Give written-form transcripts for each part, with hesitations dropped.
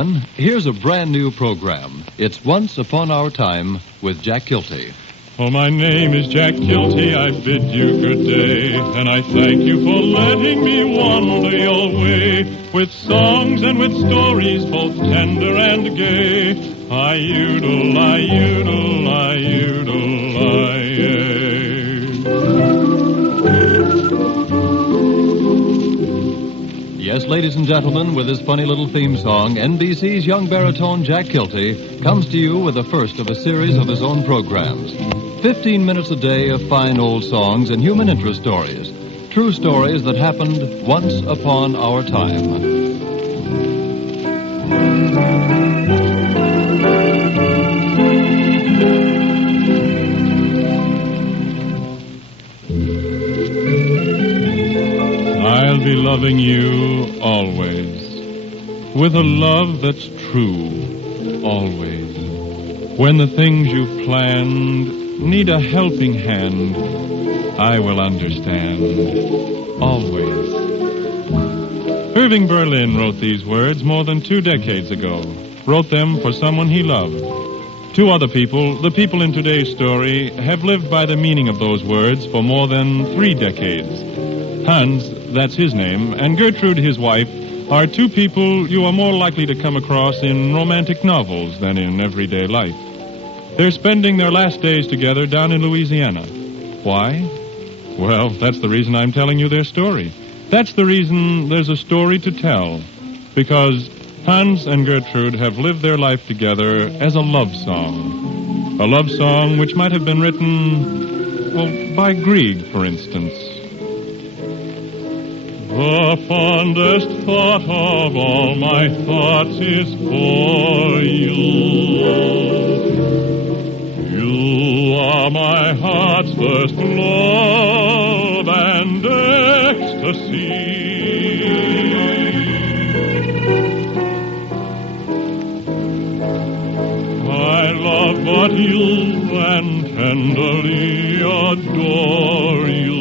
everyone. Here's a brand new program. It's Once Upon Our Time with Jack Kilty. Oh, my name is Jack Kilty. I bid you good day, and I thank you for letting me wander your way with songs and with stories both tender and gay. I-udle, I-udle, I-udle, I-udle. Yes, ladies and gentlemen, with his funny little theme song, NBC's young baritone Jack Kilty comes to you with the first of a series of his own programs. 15 minutes a day of fine old songs and human interest stories. True stories that happened once upon our time. I'll be loving you always, with a love that's true, always. When the things you've planned need a helping hand, I will understand, always. Irving Berlin wrote these words more than 2 decades ago, wrote them for someone he loved. 2 other people, the people in today's story, have lived by the meaning of those words for more than 3 decades. Hans, that's his name, and Gertrude, his wife, are 2 people you are more likely to come across in romantic novels than in everyday life. They're spending their last days together down in Louisiana. Why? Well, that's the reason I'm telling you their story. That's the reason there's a story to tell. Because Hans and Gertrude have lived their life together as a love song. A love song which might have been written, well, by Grieg, for instance. The fondest thought of all my thoughts is for you. You are my heart's first love and ecstasy. I love but you and tenderly adore you.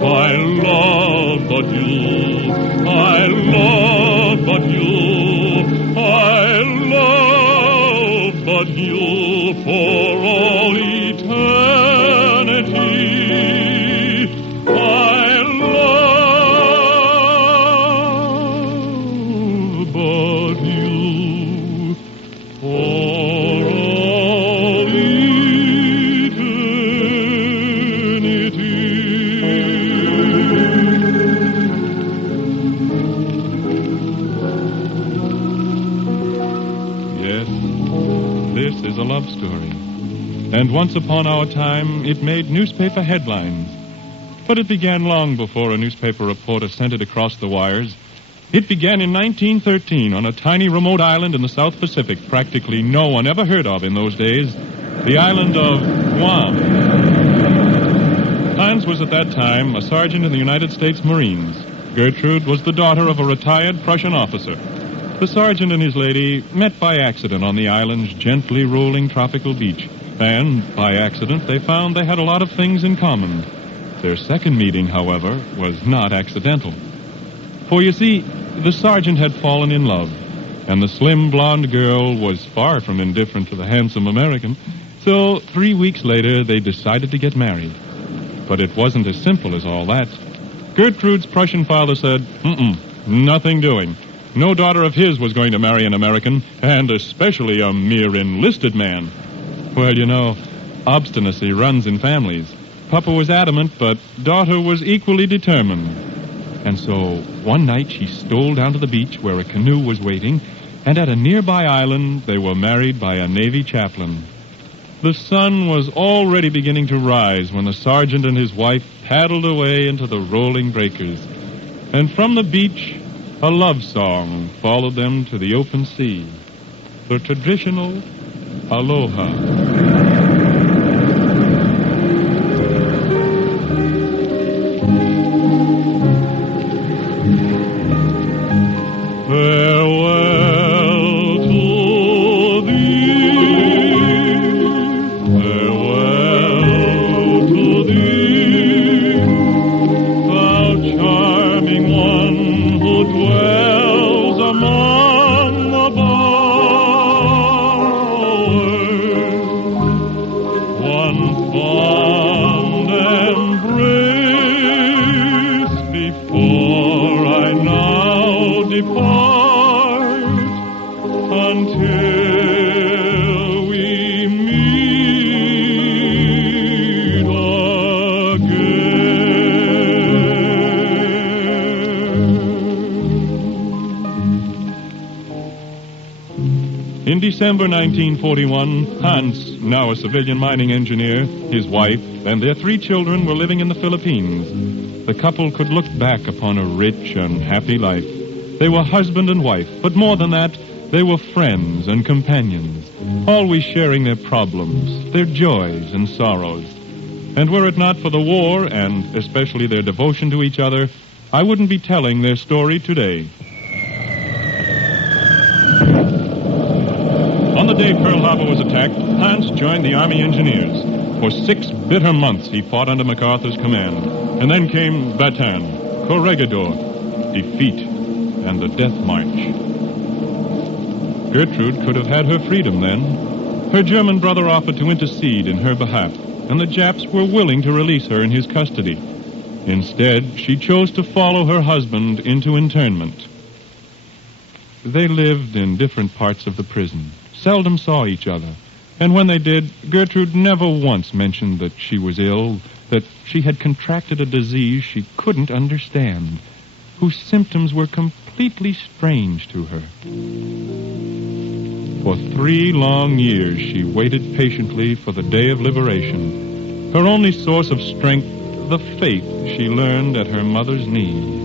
I love but you, I love but you, I love but you for all eternity. I love but you for all eternity. This is a love story. And once upon our time, it made newspaper headlines. But it began long before a newspaper reporter sent it across the wires. It began in 1913 on a tiny remote island in the South Pacific practically no one ever heard of in those days, the island of Guam. Hans was at that time a sergeant in the United States Marines. Gertrude was the daughter of a retired Prussian officer. The sergeant and his lady met by accident on the island's gently rolling tropical beach. And, by accident, they found they had a lot of things in common. Their second meeting, however, was not accidental. For you see, the sergeant had fallen in love, and the slim blonde girl was far from indifferent to the handsome American. So, 3 weeks later, they decided to get married. But it wasn't as simple as all that. Gertrude's Prussian father said, nothing doing. No daughter of his was going to marry an American, and especially a mere enlisted man. Well, you know, obstinacy runs in families. Papa was adamant, but daughter was equally determined. And so, one night she stole down to the beach where a canoe was waiting, and at a nearby island, they were married by a Navy chaplain. The sun was already beginning to rise when the sergeant and his wife paddled away into the rolling breakers. And from the beach, a love song followed them to the open sea. The traditional Aloha. Farewell to thee, farewell to thee, thou charming one who dwells among the December 1941, Hans, now a civilian mining engineer, his wife, and their 3 children were living in the Philippines. The couple could look back upon a rich and happy life. They were husband and wife, but more than that, they were friends and companions, always sharing their problems, their joys and sorrows. And were it not for the war, and especially their devotion to each other, I wouldn't be telling their story today. On the day Pearl Harbor was attacked, Hans joined the Army Engineers. For 6 bitter months, he fought under MacArthur's command. And then came Bataan, Corregidor, defeat, and the death march. Gertrude could have had her freedom then. Her German brother offered to intercede in her behalf, and the Japs were willing to release her in his custody. Instead, she chose to follow her husband into internment. They lived in different parts of the prison, seldom saw each other. And when they did, Gertrude never once mentioned that she was ill, that she had contracted a disease she couldn't understand, whose symptoms were completely strange to her. For 3 long years, she waited patiently for the day of liberation. Her only source of strength, the faith she learned at her mother's knee.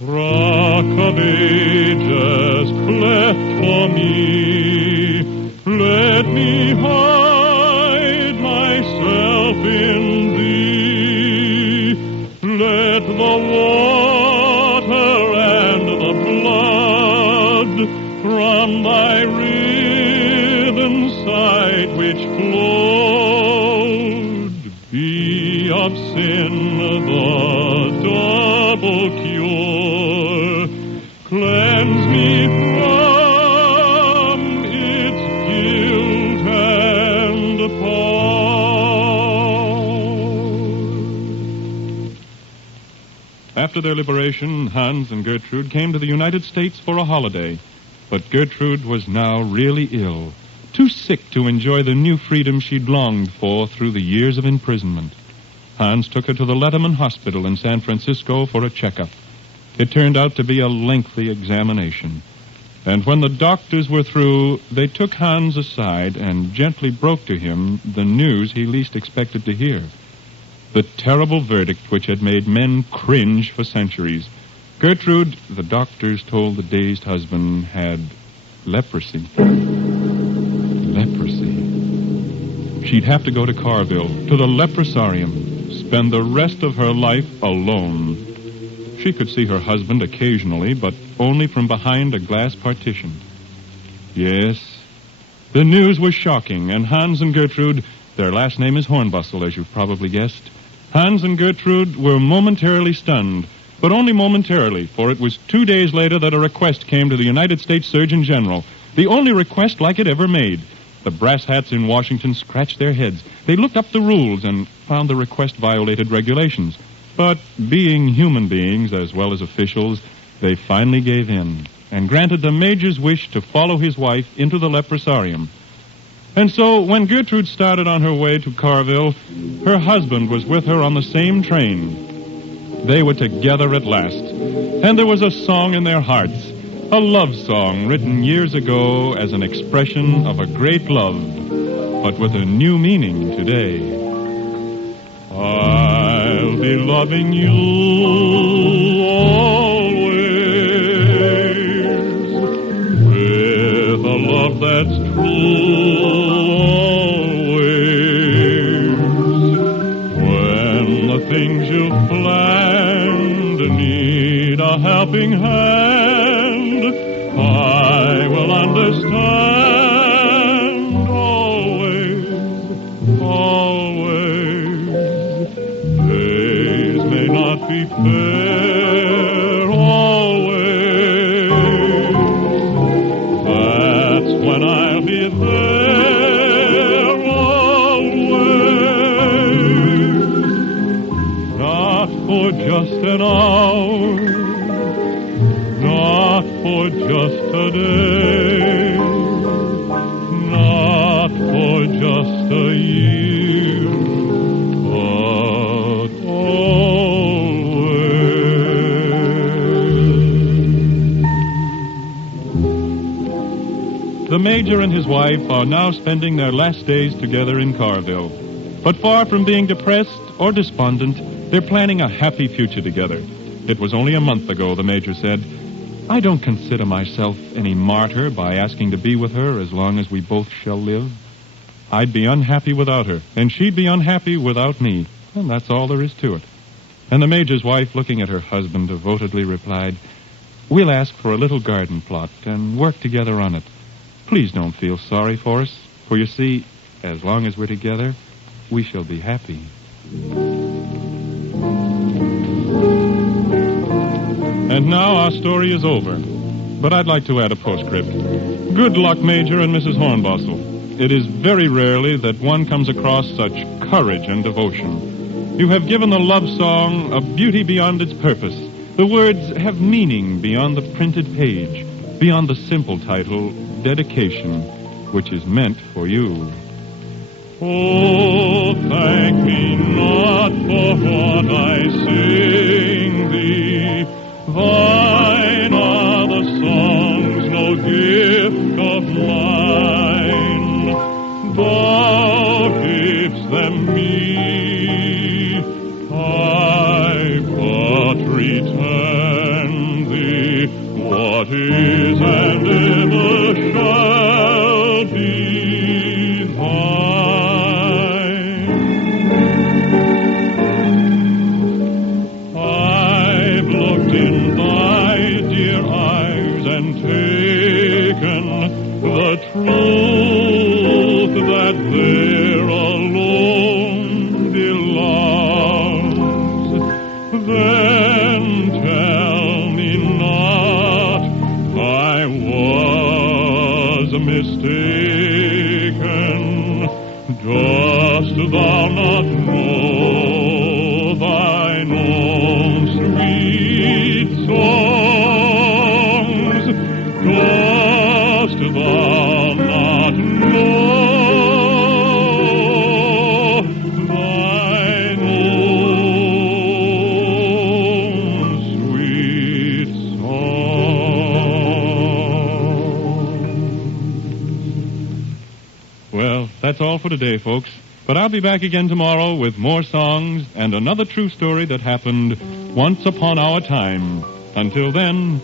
Rock of ages, cleft for me, let me hide myself in thee. Let the water and the blood from thy riven side which flowed be of sin the double cure. Cleanse me from its guilt and power. After their liberation, Hans and Gertrude came to the United States for a holiday. But Gertrude was now really ill, too sick to enjoy the new freedom she'd longed for through the years of imprisonment. Hans took her to the Letterman Hospital in San Francisco for a checkup. It turned out to be a lengthy examination. And when the doctors were through, they took Hans aside and gently broke to him the news he least expected to hear. The terrible verdict which had made men cringe for centuries. Gertrude, the doctors told the dazed husband, had leprosy. Leprosy. She'd have to go to Carville, to the leprosarium, spend the rest of her life alone. She could see her husband occasionally, but only from behind a glass partition. Yes, the news was shocking, and Hans and Gertrude, their last name is Hornbustle, as you've probably guessed, Hans and Gertrude were momentarily stunned. But only momentarily, for it was 2 days later that a request came to the United States Surgeon General, the only request like it ever made. The brass hats in Washington scratched their heads. They looked up the rules and found the request violated regulations. But being human beings as well as officials, they finally gave in and granted the major's wish to follow his wife into the leprosarium. And so when Gertrude started on her way to Carville, her husband was with her on the same train. They were together at last, and there was a song in their hearts, a love song written years ago as an expression of a great love, but with a new meaning today. I'll be loving you always, with a love that's true always, when the things you've planned need a helping hand, I will understand always, always. Days may not be fair always. That's when I'll be there always. Not for just an hour, not for just a day, not for just a year, but always. Major and his wife are now spending their last days together in Carville. But far from being depressed or despondent, they're planning a happy future together. It was only a month ago, the Major said, "I don't consider myself any martyr by asking to be with her as long as we both shall live. I'd be unhappy without her, and she'd be unhappy without me. And that's all there is to it." And the Major's wife, looking at her husband, devotedly replied, "We'll ask for a little garden plot and work together on it. Please don't feel sorry for us, for you see, as long as we're together, we shall be happy." And now our story is over. But I'd like to add a postscript. Good luck, Major and Mrs. Hornbostel. It is very rarely that one comes across such courage and devotion. You have given the love song a beauty beyond its purpose. The words have meaning beyond the printed page, beyond the simple title, Dedication, which is meant for you. Oh, thank me not for what I sing thee. Thine are the songs, no gift of mine. Thou givest them me. I but return thee what is and ever shall be thine. I've looked in thy dear eyes and taken the truth that there alone belongs. Then tell me not I was mistaken. Dost thou not know thine own sweet songs? Dost thou not know thine own sweet songs? Well, that's all for today, folks. But I'll be back again tomorrow with more songs and another true story that happened once upon our time. Until then,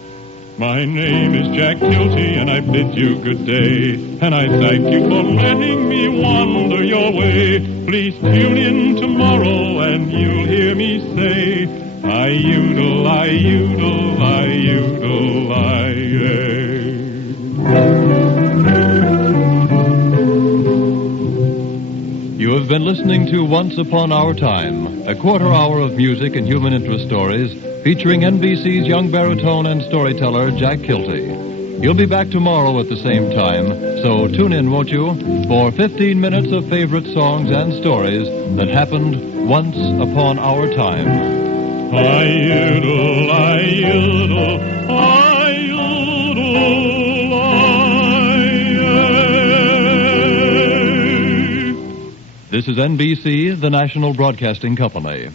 my name is Jack Kilty, and I bid you good day. And I thank you for letting me wander your way. Please tune in tomorrow, and you'll hear me say, I-udle, I-udle, I-udle, I-ay. You have been listening to Once Upon Our Time, a quarter hour of music and human interest stories featuring NBC's young baritone and storyteller, Jack Kilty. You'll be back tomorrow at the same time, so tune in, won't you, for 15 minutes of favorite songs and stories that happened once upon our time. I-udle, I-udle, I-udle, I-ay. This is NBC, the National Broadcasting Company.